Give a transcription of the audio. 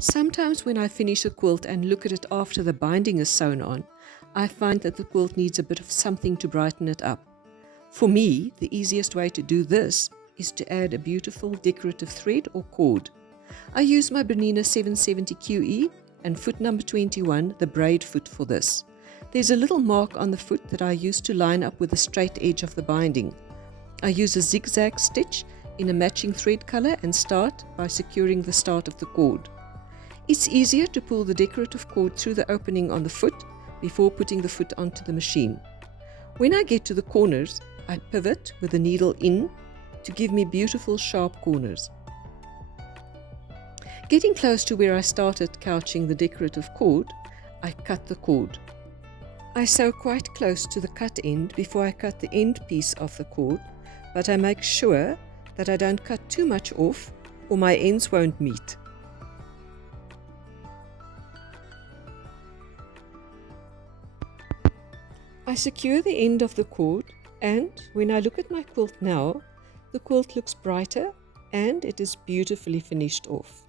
Sometimes when I finish a quilt and look at it after the binding is sewn on, I find that the quilt needs a bit of something to brighten it up. For me, the easiest way to do this is to add a beautiful decorative thread or cord. I use my Bernina 770QE and foot number 21, the braid foot, for this. There's a little mark on the foot that I use to line up with the straight edge of the binding. I use a zigzag stitch in a matching thread color and start by securing the start of the cord. It's easier to pull the decorative cord through the opening on the foot before putting the foot onto the machine. When I get to the corners, I pivot with the needle in to give me beautiful sharp corners. Getting close to where I started couching the decorative cord, I cut the cord. I sew quite close to the cut end before I cut the end piece of the cord, but I make sure that I don't cut too much off or my ends won't meet. I secure the end of the cord, and when I look at my quilt now, the quilt looks brighter and it is beautifully finished off.